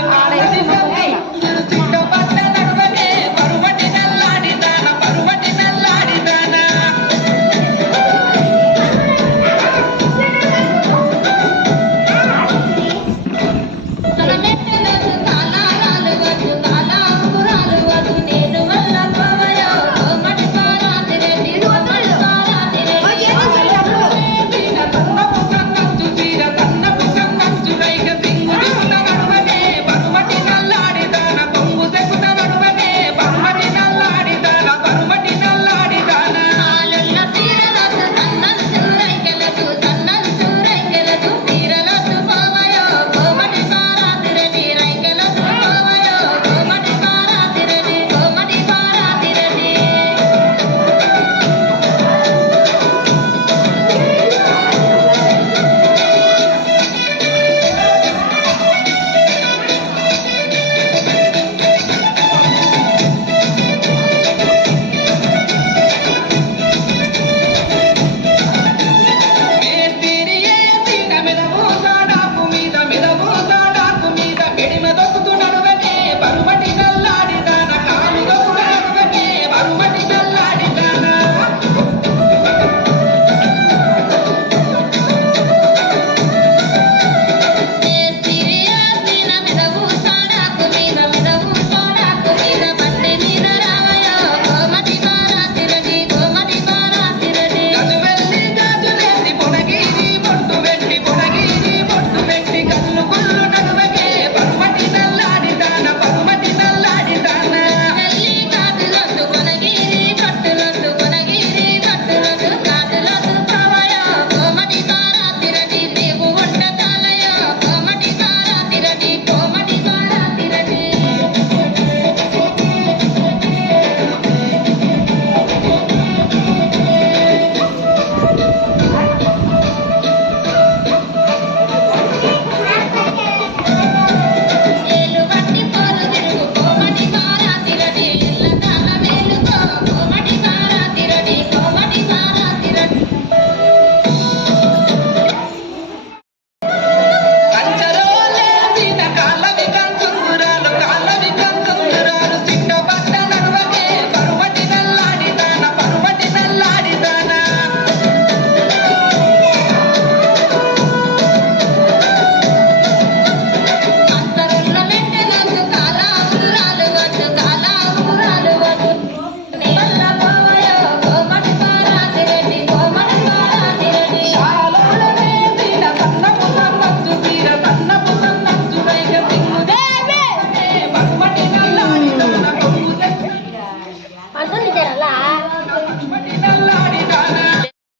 好嘞。